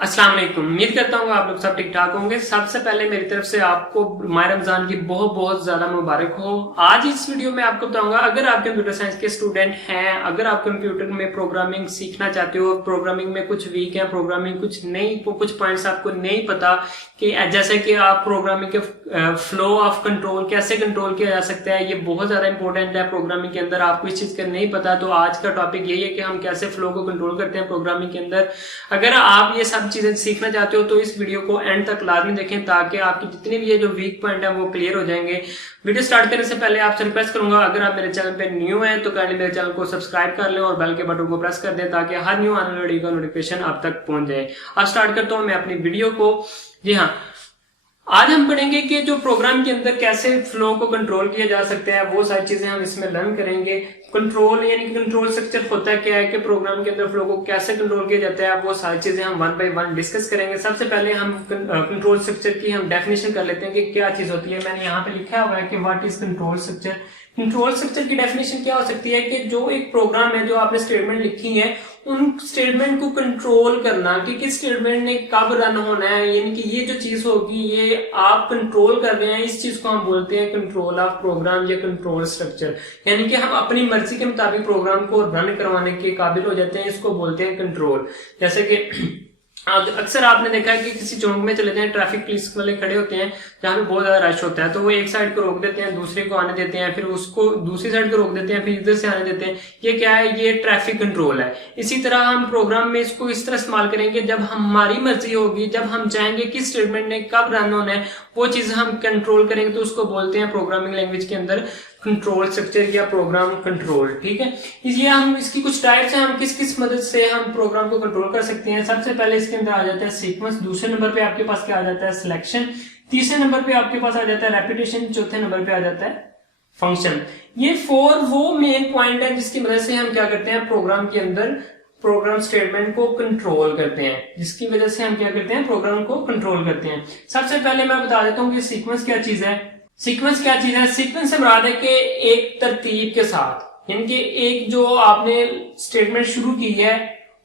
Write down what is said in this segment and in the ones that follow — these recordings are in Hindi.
अस्सलाम वालेकुम। उम्मीद करता हूँ आप लोग सब ठीक ठाक होंगे। सबसे पहले मेरी तरफ से आपको माह रमजान की बहुत बहुत ज्यादा मुबारक हो। आज इस वीडियो में आपको बताऊंगा, अगर आप कंप्यूटर साइंस के स्टूडेंट हैं, अगर आप कंप्यूटर में प्रोग्रामिंग सीखना चाहते हो, प्रोग्रामिंग में कुछ वीक है, प्रोग्रामिंग कुछ पॉइंट्स आपको नहीं पता कि जैसे कि आप प्रोग्रामिंग के फ्लो ऑफ कंट्रोल कैसे कंट्रोल किया जा सकता है, ये बहुत ज्यादा इंपॉर्टेंट है प्रोग्रामिंग के अंदर। आपको इस चीज का नहीं पता तो आज का टॉपिक यही है कि हम कैसे फ्लो को कंट्रोल करते हैं प्रोग्रामिंग के अंदर। अगर आप ये सब चीजें सीखना चाहते हो तो इस वीडियो को एंड तक लाजमी देखें ताकि आपकी जितनी भी ये जो वीक पॉइंट है वो क्लियर हो जाएंगे। वीडियो स्टार्ट करने से पहले आपसे रिक्वेस्ट करूंगा, अगर आप मेरे चैनल पे न्यू हैं तो काइंडली मेरे चैनल को सब्सक्राइब कर लें और बेल के बटन को प्रेस कर दें ताकि हर न्यू आने वाली वीडियो का नोटिफिकेशन आप तक पहुंच जाए। अब स्टार्ट करता हूं मैं अपनी वीडियो को। जी हाँ, आज हम पढ़ेंगे कि जो प्रोग्राम के अंदर कैसे फ्लो को कंट्रोल किया जा सकता है, वो सारी चीजें हम इसमें लर्न करेंगे। कंट्रोल यानी कि कंट्रोल स्ट्रक्चर होता है क्या है, कि प्रोग्राम के अंदर फ्लो को कैसे कंट्रोल किया जाता है, वो सारी चीजें हम वन बाय वन डिस्कस करेंगे। सबसे पहले हम कंट्रोल स्ट्रक्चर की हम डेफिनेशन कर लेते हैं कि क्या चीज होती है। मैंने यहाँ पे लिखा हुआ है कि what is control structure. Control structure की डेफिनेशन क्या हो सकती है कि जो एक प्रोग्राम है, जो आपने स्टेटमेंट लिखी है, उन स्टेटमेंट को कंट्रोल करना कि किस स्टेटमेंट ने कब रन होना है, यानी कि ये जो चीज होगी ये आप कंट्रोल कर रहे हैं, इस चीज को हम बोलते हैं कंट्रोल ऑफ प्रोग्राम या कंट्रोल स्ट्रक्चर। यानी कि हम अपनी मर्जी के मुताबिक प्रोग्राम को रन करवाने के काबिल हो जाते हैं, इसको बोलते हैं कंट्रोल। जैसे कि अक्सर आपने देखा है कि किसी चौक में चले जाएं, ट्रैफिक पुलिस वाले खड़े होते हैं जहां पे बहुत ज्यादा रश होता है, तो वो एक साइड को रोक देते हैं, दूसरे को आने देते हैं, फिर उसको दूसरी साइड को रोक देते हैं, फिर इधर से आने देते हैं। ये क्या है? ये ट्रैफिक कंट्रोल है। इसी तरह हम प्रोग्राम में इसको इस तरह इस्तेमाल करेंगे, जब हमारी मर्जी होगी, जब हम चाहेंगे किस स्टेटमेंट ने कब रन होना है, वो चीज हम कंट्रोल करेंगे, तो उसको बोलते हैं प्रोग्रामिंग लैंग्वेज के अंदर कंट्रोल स्ट्रक्चर या प्रोग्राम कंट्रोल। ठीक है, इसलिए हम इसकी कुछ टाइप्स हैं, हम किस किस मदद से हम प्रोग्राम को कंट्रोल कर सकते हैं। सबसे पहले इसके अंदर आ जाता है सीक्वेंस, दूसरे नंबर पे आपके पास क्या आ जाता है? सिलेक्शन, तीसरे नंबर पे आपके पास आ जाता है रेपिटेशन, चौथे नंबर पे आ जाता है फंक्शन। ये फोर वो मेन पॉइंट है जिसकी मदद से हम क्या करते हैं, प्रोग्राम के अंदर प्रोग्राम स्टेटमेंट को कंट्रोल करते हैं, जिसकी वजह से हम क्या करते हैं, प्रोग्राम को कंट्रोल करते हैं। सबसे पहले मैं बता देता हूं कि सीक्वेंस क्या चीज है। सीक्वेंस क्या चीज है? सीक्वेंस से मुराद है कि एक तरतीब के साथ, यानी कि एक जो आपने स्टेटमेंट शुरू की है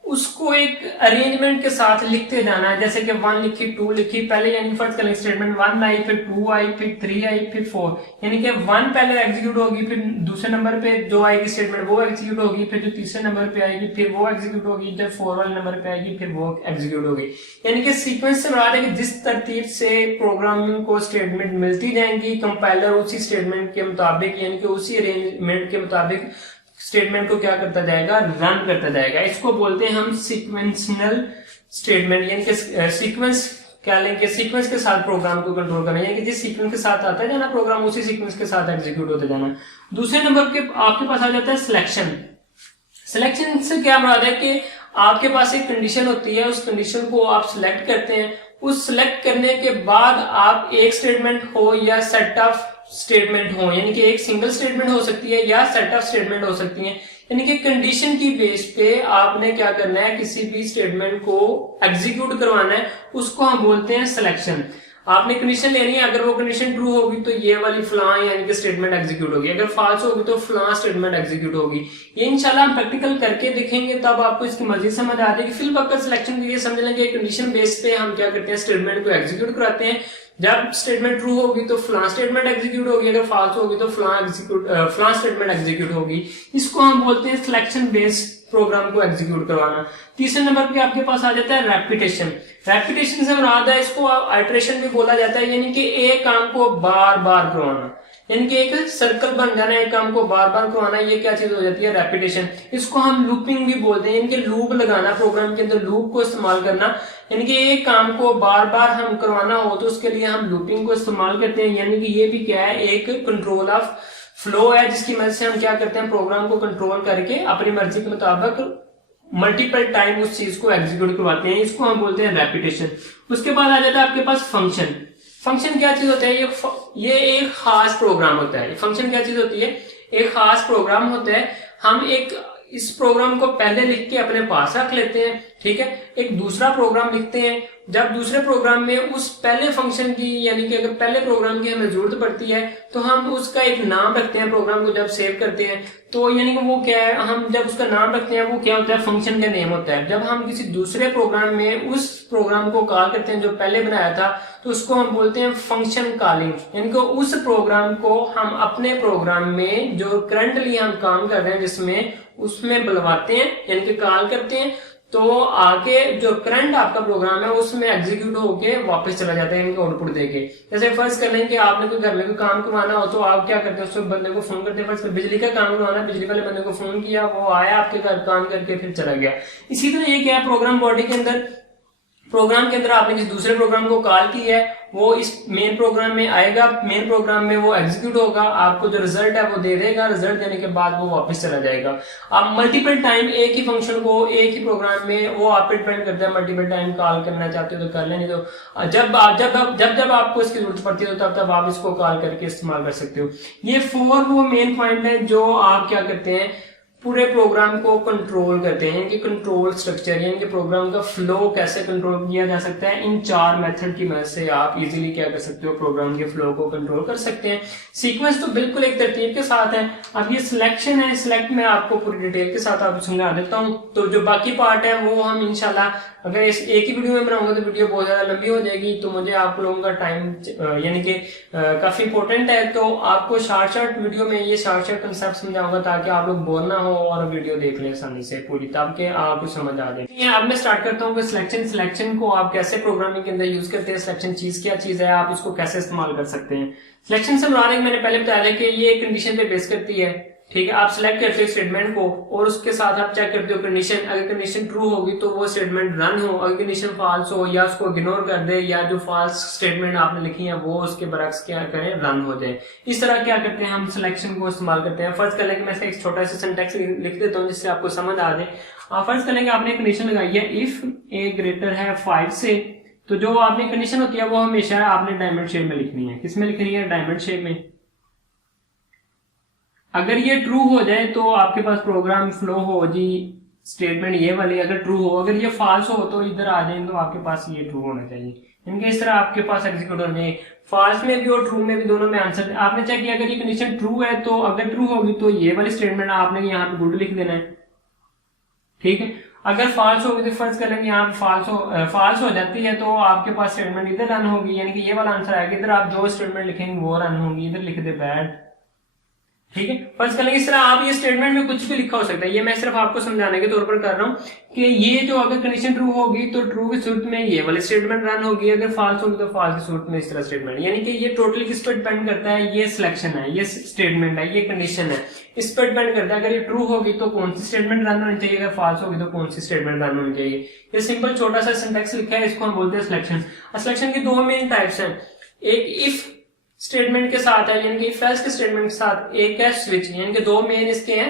उसको एक अरेंजमेंट के साथ लिखते जाना है। जैसे कि 1 लिखी, 2 लिखी, पहले यानी फर्स्ट करेंगे स्टेटमेंट 1 आई, फिर 2 आई, फिर 3 आई, फिर 4, यानी कि 1 पहले एग्जीक्यूट होगी, फिर दूसरे नंबर पे जो आएगी स्टेटमेंट वो एग्जीक्यूट होगी, फिर जो तीसरे नंबर पे आएगी फिर वो एग्जीक्यूट होगी, जब 4 वाले नंबर पे आएगी फिर वो एग्जीक्यूट होगी। यानी कि सीक्वेंस से मुराद है कि जिस तरतीब से प्रोग्रामिंग को स्टेटमेंट मिलती जाएंगी, कंपाइलर उसी स्टेटमेंट के मुताबिक यानी कि उसी अरेंजमेंट के मुताबिक स्टेटमेंट को क्या करता जाएगा, रन करता जाएगा। इसको बोलते हैं हम सीक्वेंशियल स्टेटमेंट, यानी कि सीक्वेंस क्या लेंगे, सीक्वेंस के साथ प्रोग्राम को कंट्रोल करना, यानी कि जिस सीक्वेंस के साथ आता है जाना प्रोग्राम, उसी सीक्वेंस के साथ एग्जीक्यूट होते जाना। दूसरे नंबर के आपके पास आ जाता है सिलेक्शन। सिलेक्शन से क्या मुराद है कि आपके पास एक कंडीशन होती है, उस कंडीशन को आप सिलेक्ट करते हैं, उस सिलेक्ट करने के बाद आप एक स्टेटमेंट हो या सेट ऑफ स्टेटमेंट हो, यानी कि एक सिंगल स्टेटमेंट हो सकती है या सेट ऑफ स्टेटमेंट हो सकती है, यानी कि कंडीशन की बेस पे आपने क्या करना है, किसी भी स्टेटमेंट को एग्जीक्यूट करवाना है, उसको हम बोलते हैं सिलेक्शन। आपने कंडीशन लेनी है, अगर वो कंडीशन ट्रू होगी तो ये वाली फलां यानी कि स्टेटमेंट एग्जीक्यूट होगी, अगर फॉल्स होगी तो फलां स्टेटमेंट एग्जीक्यूट होगी। ये इंशाल्लाह हम प्रैक्टिकल करके देखेंगे तब आपको इसकी मजीद समझ आ जाएगी। फिल वक्त सिलेक्शन के लिए समझ लेंगे कंडीशन बेस पे हम क्या करते हैं, स्टेटमेंट को एग्जीक्यूट कराते हैं। जब स्टेटमेंट ट्रू होगी तो फलां स्टेटमेंट एग्जीक्यूट होगी, अगर फॉल्स होगी तो फलां स्टेटमेंट एग्जीक्यूट होगी। इसको हम बोलते हैं सिलेक्शन बेस्ड प्रोग्राम को एग्जीक्यूट करवाना। तीसरे नंबर पे आपके पास आ जाता है रेपिटेशन। रेपिटेशन से मुराद है, इसको आइटरेशन भी बोला जाता है, यानी कि एक काम को बार बार करवाना, यानी कि एक सर्कल बन जाना, एक काम को बार बार करवाना, ये क्या चीज हो जाती है, रेपिटेशन। इसको हम लूपिंग भी बोलते हैं, यानी कि लूप लगाना, प्रोग्राम के अंदर लूप को इस्तेमाल करना, यानी कि एक काम को बार बार हम करवाना हो तो उसके लिए हम लूपिंग को इस्तेमाल करते हैं। यानी कि ये भी क्या है, एक कंट्रोल ऑफ फ्लो है, जिसकी मदद से हम क्या करते हैं, प्रोग्राम को कंट्रोल करके अपनी मर्जी के मुताबिक मल्टीपल टाइम उस चीज को एग्जीक्यूट करवाते हैं, इसको हम बोलते हैं रेपिटेशन। उसके बाद आ जाता है आपके पास फंक्शन। फंक्शन क्या चीज होता है, ये एक खास प्रोग्राम होता है। फंक्शन क्या चीज होती है, एक खास प्रोग्राम होता है। हम एक इस प्रोग्राम को पहले लिख के अपने पास रख लेते हैं, ठीक है। एक दूसरा प्रोग्राम लिखते हैं, जब दूसरे प्रोग्राम में उस पहले फंक्शन की यानी कि अगर पहले प्रोग्राम की हमें जरूरत पड़ती है तो हम उसका एक नाम रखते हैं। प्रोग्राम को जब सेव करते हैं तो यानी कि वो क्या है, हम जब उसका नाम रखते हैं वो क्या होता है, फंक्शन का नेम होता है। जब हम किसी दूसरे प्रोग्राम में उस प्रोग्राम को कॉल करते हैं जो पहले बनाया था तो उसको हम बोलते हैं फंक्शन कॉलिंग, यानी कि उस प्रोग्राम को हम अपने प्रोग्राम में जो करंटली हम काम कर रहे हैं जिसमें उसमें बुलवाते हैं यानी कि कॉल करते हैं, तो आगे जो करंट आपका प्रोग्राम है उसमें एग्जीक्यूट होके वापस चला जाता है इनको आउटपुट देके। जैसे फर्स्ट कर लें कि आपने कोई घर में कोई काम करवाना हो तो आप क्या करते हैं, उस बंदे को फोन करते हैं। फर्स्ट बिजली का काम करवाना, बिजली वाले बंदे को फोन किया, वो आया आपके घर काम करके फिर चला गया। इसी तरह ये क्या है, प्रोग्राम बॉडी के अंदर, प्रोग्राम के अंदर आपने किसी दूसरे प्रोग्राम को कॉल की है, वो इस मेन प्रोग्राम में आएगा, मेन प्रोग्राम में वो एग्जीक्यूट होगा, आपको जो रिजल्ट है वो दे देगा, रिजल्ट देने के बाद वो वापस चला जाएगा। आप मल्टीपल टाइम एक ही फंक्शन को एक ही प्रोग्राम में, वो आप पे डिपेंड करता है, मल्टीपल टाइम कॉल करना चाहते हो तो कर लें, तो जब आपको इसकी जरूरत पड़ती है तो तब आप इसको कॉल करके इस्तेमाल कर सकते हो। ये 4 वो मेन पॉइंट है जो आप क्या करते हैं, पूरे प्रोग्राम को कंट्रोल करते हैं। इनके कंट्रोल स्ट्रक्चर यानी कि प्रोग्राम का फ्लो कैसे कंट्रोल किया जा सकता है, इन 4 मेथड की मदद से आप इजीली क्या कर सकते हो, प्रोग्राम के फ्लो को कंट्रोल कर सकते हैं। सीक्वेंस तो बिल्कुल एक तरतीब के साथ है। अब ये सिलेक्शन है, सिलेक्ट में आपको पूरी डिटेल के साथ आपको समझा देता हूँ। तो जो बाकी पार्ट है वो हम इंशाल्लाह, अगर इस एक ही वीडियो में बनाऊंगा तो वीडियो बहुत ज्यादा लंबी हो जाएगी, तो मुझे आप लोगों का टाइम यानी कि काफी इंपॉर्टेंट है, तो आपको शॉर्ट वीडियो में ये शॉर्ट कंसेप्ट समझाऊंगा ताकि आप लोग बोर ना हो और वीडियो देख लें आसानी से पूरी, ताकि आपको समझ आ जाए। अब मैं स्टार्ट करता हूँ सिलेक्शन को आप कैसे प्रोग्रामिंग के अंदर यूज करते हैं, सिलेक्शन चीज क्या चीज है, आप इसको कैसे इस्तेमाल कर सकते हैं। सिलेक्शन से मुराद मैंने पहले बताया था कि ये कंडीशन पे बेस करती है, ठीक है। आप सिलेक्ट करते हो स्टेटमेंट को और उसके साथ आप चेक करते हो कंडीशन, अगर कंडीशन ट्रू होगी तो वो स्टेटमेंट रन हो, अगर कंडीशन फॉल्स हो या उसको इग्नोर कर दे या जो फॉल्स स्टेटमेंट आपने लिखी है वो उसके बरक्स क्या करें, रन हो जाए। इस तरह क्या करते हैं हम सिलेक्शन को इस्तेमाल करते हैं। फर्स्ट कर लेंगे, मैं एक छोटा सा सिंटैक्स लिख देता हूँ जिससे आपको समझ आ जाए। फर्स्ट कर लेंगे, आपने कंडीशन लगाई है इफ ए ग्रेटर है 5 से, तो जो आपने कंडीशन होती है वो हमेशा आपने डायमंड शेप में लिखनी है। किसमें लिखनी है, डायमंड शेप में। अगर ये ट्रू हो जाए तो आपके पास प्रोग्राम फ्लो हो जी, स्टेटमेंट ये वाली अगर ट्रू हो, अगर ये फॉल्स हो तो इधर आ जाए तो आपके पास ये ट्रू होना चाहिए, इनके इस तरह आपके पास एग्जीक्यूट होना चाहिए। फॉल्स में भी और ट्रू में भी, दोनों में आंसर आपने चेक किया, अगर ये कंडीशन ट्रू है तो अगर ट्रू होगी तो ये वाली स्टेटमेंट आपने यहाँ पे गुड लिख देना है, ठीक है। अगर फॉल्स होगी तो फर्ज कर लेंगे यहाँ पे फॉल्स हो जाती है तो आपके पास स्टेटमेंट इधर रन होगी, यानी कि ये वाला आंसर आएगा, इधर आप जो स्टेटमेंट लिखेंगे वो रन होगी, इधर लिख दे बैड, ठीक है। फर्स्ट कर लेंगे इस तरह आप ये स्टेटमेंट में कुछ भी लिखा हो सकता है, ये मैं सिर्फ आपको समझाने के तौर पर कर रहा हूँ कि ये जो अगर कंडीशन ट्रू होगी तो ट्रू की सूरत में ये वाली स्टेटमेंट रन होगी, अगर फॉल्स होगी तो फॉल्स की सूरत में इस तरह स्टेटमेंट, यानी कि ये टोटली किस पर डिपेंड करता है, ये सिलेक्शन है, ये स्टेटमेंट है, ये कंडीशन है, इस पर डिपेंड करता है। अगर ये ट्रू होगी तो कौन सी स्टेटमेंट रन होनी चाहिए, अगर फॉल्स होगी तो कौन सी स्टेटमेंट रन होनी चाहिए। ये सिंपल छोटा सा सिंटैक्स लिखा है, इसको हम बोलते हैं सिलेक्शन। सिलेक्शन की 2 मेन टाइप्स हैं, एक इफ स्टेटमेंट के साथ है यानी कि इफ एल्स के स्टेटमेंट के साथ, एक है स्विच, यानी कि 2 मेन इसके हैं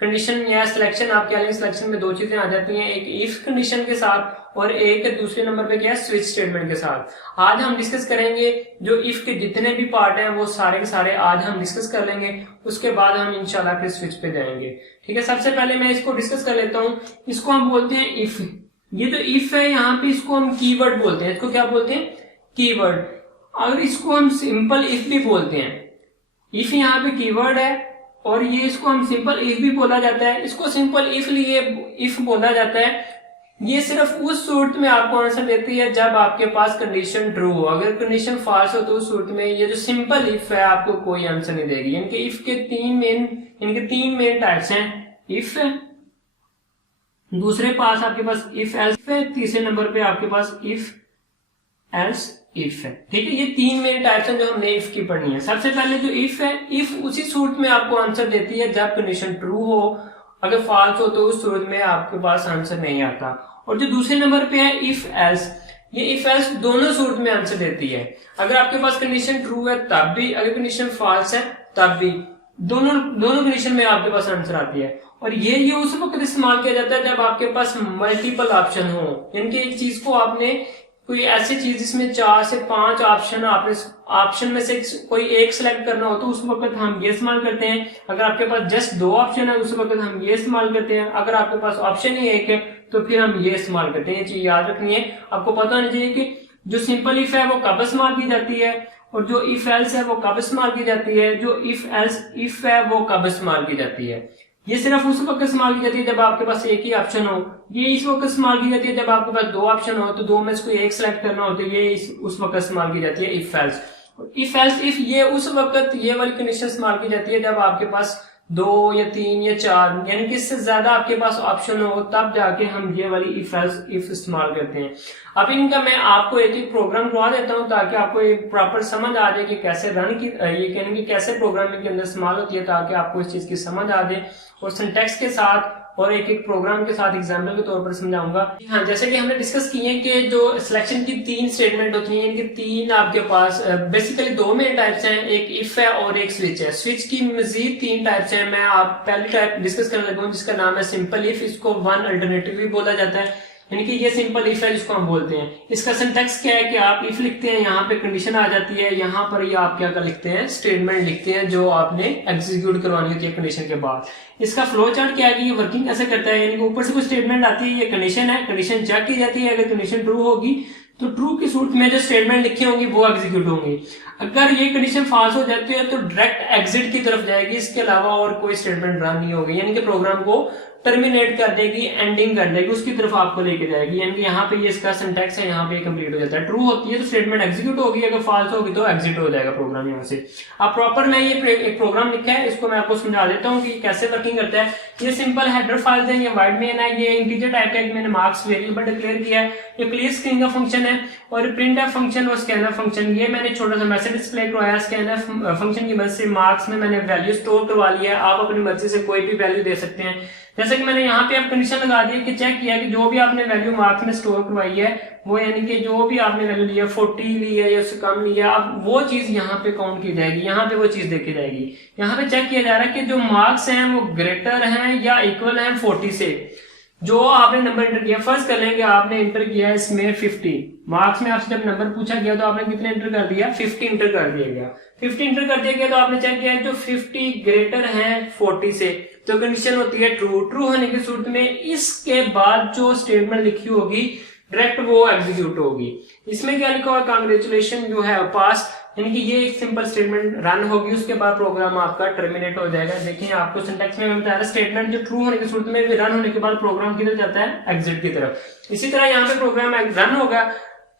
कंडीशन या सिलेक्शन। आप क्या लेंगे, सिलेक्शन में 2 चीजें आ जाती हैं, एक इफ कंडीशन के साथ और एक दूसरे नंबर पे क्या है, स्विच स्टेटमेंट के साथ। आज हम डिस्कस करेंगे जो इफ के जितने भी पार्ट हैं वो सारे के सारे आज हम डिस्कस कर लेंगे, उसके बाद हम इंशाल्लाह फिर स्विच पे जाएंगे, ठीक है। सबसे पहले मैं इसको डिस्कस कर लेता हूँ। इसको हम बोलते हैं इफ। ये जो इफ है यहाँ पे इसको हम कीवर्ड बोलते हैं, इसको क्या बोलते हैं, कीवर्ड। अगर इसको हम सिंपल इफ भी बोलते हैं, इफ यहाँ पे कीवर्ड है और ये इसको हम सिंपल इफ भी बोला जाता है। इसको सिंपल इफ लिए इफ बोला जाता है, ये सिर्फ उस सूरत में आपको आंसर देती है जब आपके पास कंडीशन ट्रू हो, अगर कंडीशन फॉल्स हो तो उस सूरत में ये जो सिंपल इफ है आपको कोई आंसर नहीं देगी। यानी कि इफ के 3 मेन टाइप्स हैं, इफ, दूसरे पास आपके पास इफ एल्स है, तीसरे नंबर पे आपके पास इफ एल्स इफ है, ठीक है। ये 3 मेन टाइप्स हैं जो हमने इफ की पढ़नी है। सबसे पहले जो इफ है, इफ उसी सूरत में आपको आंसर देती है जब कंडीशन ट्रू हो, अगर फॉल्स हो तो उस सूरत में आपके पास आंसर नहीं आता। और जो दूसरे नंबर पे है इफ एल्स, ये इफ एल्स दोनों सूरत में आंसर देती है, अगर आपके पास कंडीशन ट्रू है तब भी, अगर कंडीशन फॉल्स है तब भी, दोनों कंडीशन में आपके पास आंसर आती है। और ये उस वक्त इस्तेमाल किया जाता है जब आपके पास मल्टीपल ऑप्शन हो, यानी कि एक चीज को आपने कोई ऐसी चीज जिसमें 4 से 5 ऑप्शन, आपने ऑप्शन में से कोई एक सिलेक्ट करना हो तो उस वक्त हम ये इस्तेमाल करते हैं। अगर आपके पास जस्ट 2 ऑप्शन है उस वक्त हम ये इस्तेमाल करते हैं। अगर आपके पास ऑप्शन ही एक है तो फिर हम ये इस्तेमाल करते हैं। ये चीज याद रखनी है। आपको पता होना चाहिए कि जो सिंपल इफ है वो कब इस्तेमाल की जाती है और जो इफ एल्स है वो कब इस्तेमाल की जाती है, जो इफ एल्स इफ है वो कब इस्तेमाल की जाती है। ये सिर्फ उस वक्त इस्तेमाल की जाती है जब आपके पास एक ही ऑप्शन हो। ये इस वक्त इस्तेमाल की जाती है जब आपके पास 2 ऑप्शन हो, तो 2 में से कोई एक सिलेक्ट करना हो तो ये उस वक्त इस्तेमाल की जाती है if else. If else if ये उस वक्त ये वाली कंडीशन इस्तेमाल की जाती है जब आपके पास 2 या 3 या 4 यानी कि इससे ज्यादा आपके पास ऑप्शन हो, तब जाके हम ये वाली इफ एल्स इफ इस्तेमाल करते हैं। अब इनका मैं आपको एक प्रोग्राम करवा देता हूं ताकि आपको एक प्रॉपर समझ आ जाए कि कैसे रन की ये कहने की कैसे प्रोग्रामिंग के अंदर इस्तेमाल होती है, ताकि आपको इस चीज की समझ आ जाए और सिंटैक्स के साथ और एक एक प्रोग्राम के साथ एग्जाम्पल के तौर पर समझाऊंगा। हाँ, जैसे कि हमने डिस्कस किए हैं कि जो सिलेक्शन की 3 स्टेटमेंट होती हैं, इनके 3 आपके पास बेसिकली 2 मेन टाइप्स हैं, एक इफ है और एक स्विच है। स्विच की मजीद 3 टाइप्स हैं। मैं आप पहली टाइप डिस्कस करने लगा हूँ जिसका नाम है सिंपल इफ। इसको वन अल्टरनेटिव भी बोला जाता है, यानी कि ये सिंपल इफ है जिसको हम बोलते हैं। इसका सिंटैक्स क्या है कि आप इफ लिखते हैं, यहाँ पे कंडीशन आ जाती है, यहाँ पर ये आप क्या लिखते हैं, स्टेटमेंट लिखते हैं जो आपने एग्जीक्यूट करवानी होती है कंडीशन के बाद। इसका फ्लो चार्ट क्या है कि ये वर्किंग कैसे करता है, यानी कि ऊपर से कोई स्टेटमेंट आती है, ये कंडीशन है, कंडीशन चेक की जाती है। अगर कंडीशन ट्रू होगी तो ट्रू की सूरत में जो स्टेटमेंट लिखी होंगी वो एग्जीक्यूट होंगी। अगर ये कंडीशन फॉल्स हो जाती है तो डायरेक्ट एग्जिट की तरफ जाएगी, इसके अलावा और कोई स्टेटमेंट रन नहीं होगी, यानी कि प्रोग्राम को टर्मिनेट कर देगी, एंडिंग कर देगी, उसकी तरफ आपको लेके जाएगी। यानी कि यहाँ पे ये इसका सिंटैक्स है, यहाँ पे कंप्लीट हो जाता है। ट्रू होती है तो स्टेटमेंट एग्जीक्यूट होगी, अगर फॉल्स होगी तो एग्जिट हो जाएगा प्रोग्राम यहाँ से। अब प्रॉपर मैं ये एक प्रोग्राम लिखा है, इसको मैं आपको समझा देता हूँ कि कैसे वर्किंग करता है। ये सिंपल हेडर फाइल है, ये वाइड मेन है, ये इंटीजर टाइप का मैंने मार्क्स वेरिएबल डिक्लेयर किया है, ये क्लियर स्क्रीन का फंक्शन है और प्रिंट एफ फंक्शन और स्कैनफ फंक्शन। ये मैंने छोटा सा मैसेज डिस्प्ले करवाया स्कैनफ फंक्शन की मदद से। मार्क्स में मैंने वैल्यू स्टोर करवा लिया है, आप अपनी मर्जी से कोई भी वैल्यू दे सकते हैं। जैसे कि मैंने यहाँ पे अब कंडीशन लगा दी कि चेक किया कि जो भी आपने वैल्यू मार्क्स में स्टोर करवाई है वो, यानी कि जो भी आपने वैल्यू लिया 40 ली है या उससे कम लिया, अब वो चीज यहाँ पे काउंट की जाएगी, यहाँ पे वो चीज देखी जाएगी। यहाँ पे चेक किया जा रहा है कि जो मार्क्स हैं वो ग्रेटर हैं या इक्वल हैं 40 से। जो आपने नंबर एंटर किया, फर्स्ट कर लेंगे आपने एंटर किया है इसमें 50 मार्क्स में, आपसे जब नंबर पूछा गया तो आपने कितने एंटर कर दिया, 50 एंटर कर दिया गया। 50 एंटर कर दिया गया तो आपने चेक किया जो 50 ग्रेटर है 40 से, तो कंडीशन होती है ट्रू। ट्रू होने की सूरत में इसके बाद जो स्टेटमेंट लिखी होगी डायरेक्ट वो एग्जीक्यूट होगी। इसमें क्या लिखा हुआ, कांग्रेचुलेशन यू हैव पास, यानी कि ये एक सिंपल स्टेटमेंट रन होगी, उसके बाद प्रोग्राम आपका टर्मिनेट हो जाएगा। देखिए आपको सिंटैक्स में बताया स्टेटमेंट जो ट्रू होने की सूरत में भी रन होने के बाद प्रोग्राम किधर जाता है, एग्जिट की तरफ। इसी तरह यहाँ पे प्रोग्राम रन होगा,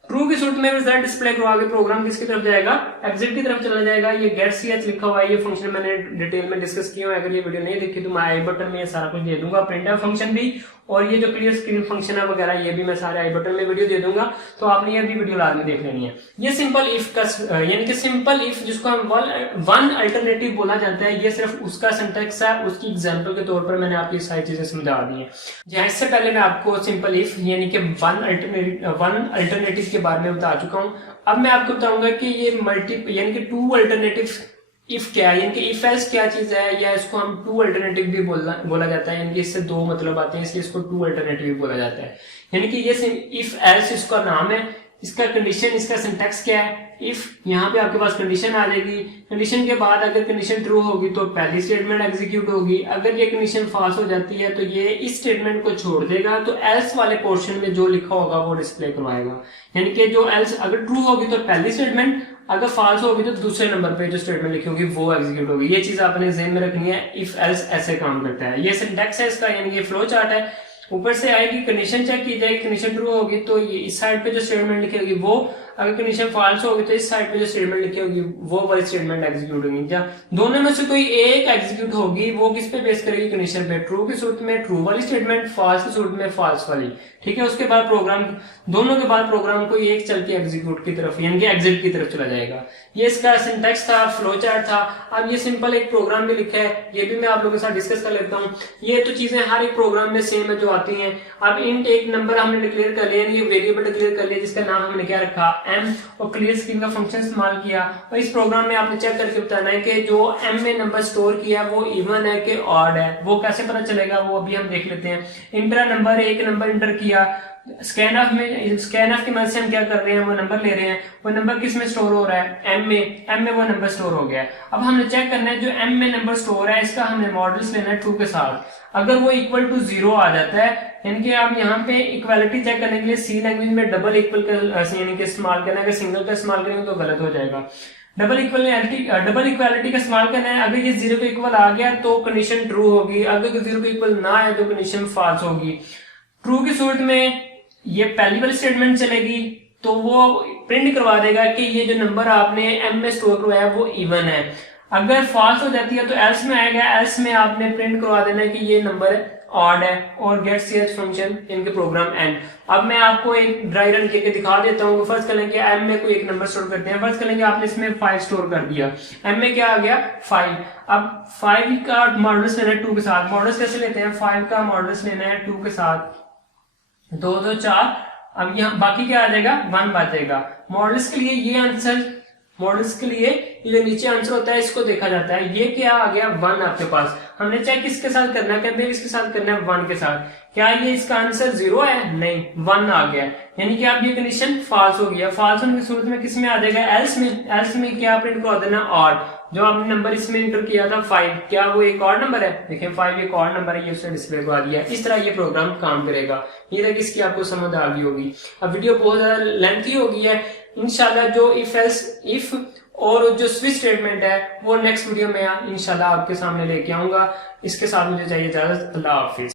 ट्रू की सूरत में रिजल्ट डिस्प्ले करवा के प्रोग्राम किसकी तरफ जाएगा, एग्जिट की तरफ चला जाएगा। ये गेट ch लिखा हुआ है, ये फंक्शन मैंने डिटेल में डिस्कस किया है। अगर ये वीडियो नहीं देखी तो मैं आई बटन में ये सारा कुछ दे दूंगा, प्रिंटफ फंक्शन भी और ये जो क्लियर स्क्रीन फंक्शन है वगैरह ये भी मैं सारे आई बटन में वीडियो दे दूंगा, तो आपने ये भी वीडियो बाद में देख लेनी है। ये सिंपल इफ का यानी कि सिंपल इफ जिसको हम वन अल्टरनेटिव बोला जाता है, ये सिर्फ उसका सिंटैक्स है, उसकी एग्जांपल के तौर पर मैंने आपकी सारी चीजें समझा दी है। इससे पहले मैं आपको सिंपल इफ यानी कि वन अल्टरनेटिव के बारे में बता चुका हूं। अब मैं आपको बताऊंगा कि ये मल्टी यानी कि 2 अल्टरनेटिव इफ क्या है, यानी कि इफ एल्स क्या चीज है, या इसको हम 2 अल्टरनेटिव भी बोला जाता है, यानी कि इससे 2 मतलब आते हैं, इसलिए इसको 2 अल्टरनेटिव भी बोला जाता है। यानी कि ये इफ एल्स इसका नाम है, इसका कंडीशन, इसका सिंटैक्स क्या है, इफ यहाँ पे आपके पास कंडीशन आ जाएगी, कंडीशन के बाद अगर कंडीशन ट्रू होगी तो पहली स्टेटमेंट एग्जीक्यूट होगी, अगर ये कंडीशन फॉल्स हो जाती है तो ये इस स्टेटमेंट को छोड़ देगा, तो एल्स वाले पोर्शन में जो लिखा होगा वो डिस्प्ले करवाएगा। यानी कि जो एल्स अगर ट्रू होगी तो पहली स्टेटमेंट, अगर फॉल्स होगी तो दूसरे नंबर पे जो स्टेटमेंट लिखी होगी वो एग्जीक्यूट होगी। ये चीज आपने ज़हन में रखनी है, इफ एल्स ऐसे काम करता है। ये सिंटैक्स है इसका, यानी कि फ्लो चार्ट है। ऊपर से आएगी कंडीशन चेक की जाएगी, कंडीशन ट्रू होगी तो ये इस साइड पे जो स्टेटमेंट लिखी होगी वो, अगर कंडीशन फॉल्स होगी तो इस साइड पे जो स्टेटमेंट लिखी होगी वो वाली स्टेटमेंट एग्जीक्यूट होगी। क्या दोनों में से कोई एक एग्जीक्यूट होगी, वो किस पे बेस करेगी, कंडीशन पे। ट्रू की सूरत में ट्रू वाली स्टेटमेंट, फॉल्स की सूरत में फॉल्स वाली, ठीक है। उसके बाद प्रोग्राम, दोनों के बाद प्रोग्राम को एक चल के एग्जीक्यूट की तरफ यानी कि एग्जिट की तरफ चला जाएगा। ये इसका सिंटैक्स था, फ्लो चार्ट था। अब ये सिंपल एक प्रोग्राम भी लिखा है, ये भी मैं आप लोगों के साथ डिस्कस कर लेता हूँ। ये तो चीजें हर एक प्रोग्राम में सेम है जो आती हैं। अब इंट एक नंबर हमने डिक्लेयर कर लिया, ये वेरिएबल डिक्लेयर कर लिया जिसका नाम हमने क्या रखा, m, और क्लियर स्क्रीन का फंक्शन इस्तेमाल किया। और इस प्रोग्राम में आपने चेक करके बताना है कि जो m में नंबर स्टोर किया वो इवन है कि ऑड है। वो कैसे पता चलेगा वो अभी हम देख लेते हैं। इंटर नंबर, एक नंबर इंटर किया स्कैनफ की मदद से हम क्या कर रहे हैं, वो नंबर ले रहे हैं, वो नंबर किस में स्टोर हो रहा है, एम में वो नंबर स्टोर हो गया है। अब हमने चेक करना है जो एम में नंबर स्टोर है इसका हमने मॉडल्स लेना है ट्रू के साथ। अगर वो इक्वल टू 0 आ जाता है, यानी कि आप यहाँ पे इक्वालिटी चेक करने के लिए सी लैंग्वेज में डबल इक्वल का यानी कि इस्तेमाल करना है, अगर सिंगल का इस्तेमाल करेंगे तो गलत हो जाएगा। डबल इक्वालिटी का इस्तेमाल करना है। अगर ये 0 के इक्वल आ गया तो कंडीशन ट्रू होगी, अगर 0 के इक्वल ना आए तो कंडीशन फॉल्स होगी। ट्रू की सूरत में ये पहली वाली स्टेटमेंट चलेगी, तो वो प्रिंट करवा देगा कि ये जो नंबर आपने एम में स्टोर करवाया वो इवन है। अगर फॉल्स हो जाती है तो एल्स में आएगा, एल्स में आपने प्रिंट करवा देना है कि ये नंबर ऑड है और गेट ch फंक्शन इनके प्रोग्राम एंड। अब मैं आपको एक ड्राई रन करके दिखा देता हूँ। फर्स्ट कर लेंगे एम में कोई एक नंबर स्टोर करते हैं, फर्स्ट कर लेंगे आपने इसमें 5 स्टोर कर दिया, एम में क्या आ गया 5। अब 5 का मॉडल्स लेना है 2 के साथ। मॉडल्स कैसे लेते हैं, 5 का मॉडल्स लेना है 2 के साथ, 2 2 4। अब यहाँ बाकी क्या आ जाएगा 1 बचेगा। मॉडल्स के लिए ये आंसर, मॉडल्स के लिए ये जो नीचे आंसर होता है इसको देखा जाता है। ये क्या आ गया 1 आपके पास। हमने चेक किसके साथ करना है, कहते हैं इसके साथ करना है 1 के साथ। क्या ये इसका आंसर 0 है, नहीं 1 आ गया, यानी कि आप ये कंडीशन फॉल्स हो गया। फॉल्स होने की सूरत में किस में आ जाएगा, एल्स में। एल्स में क्या प्रिंट करवा देना ऑड। जो आपने नंबर इसमें एंटर किया था 5, क्या वो एक और नंबर है, देखिए 5 एक और नंबर है, ये उसने डिस्प्ले करवा दिया। इस तरह ये प्रोग्राम काम करेगा। ये तक इसकी आपको समझ आ गई होगी। अब वीडियो बहुत ज्यादा लेंथी हो गई है, इंशाल्लाह जो इफ और जो स्विच स्टेटमेंट है वो नेक्स्ट वीडियो में इंशाल्लाह आपके सामने लेके आऊंगा। इसके साथ मुझे चाहिए इजाजत, अल्लाह हाफिज।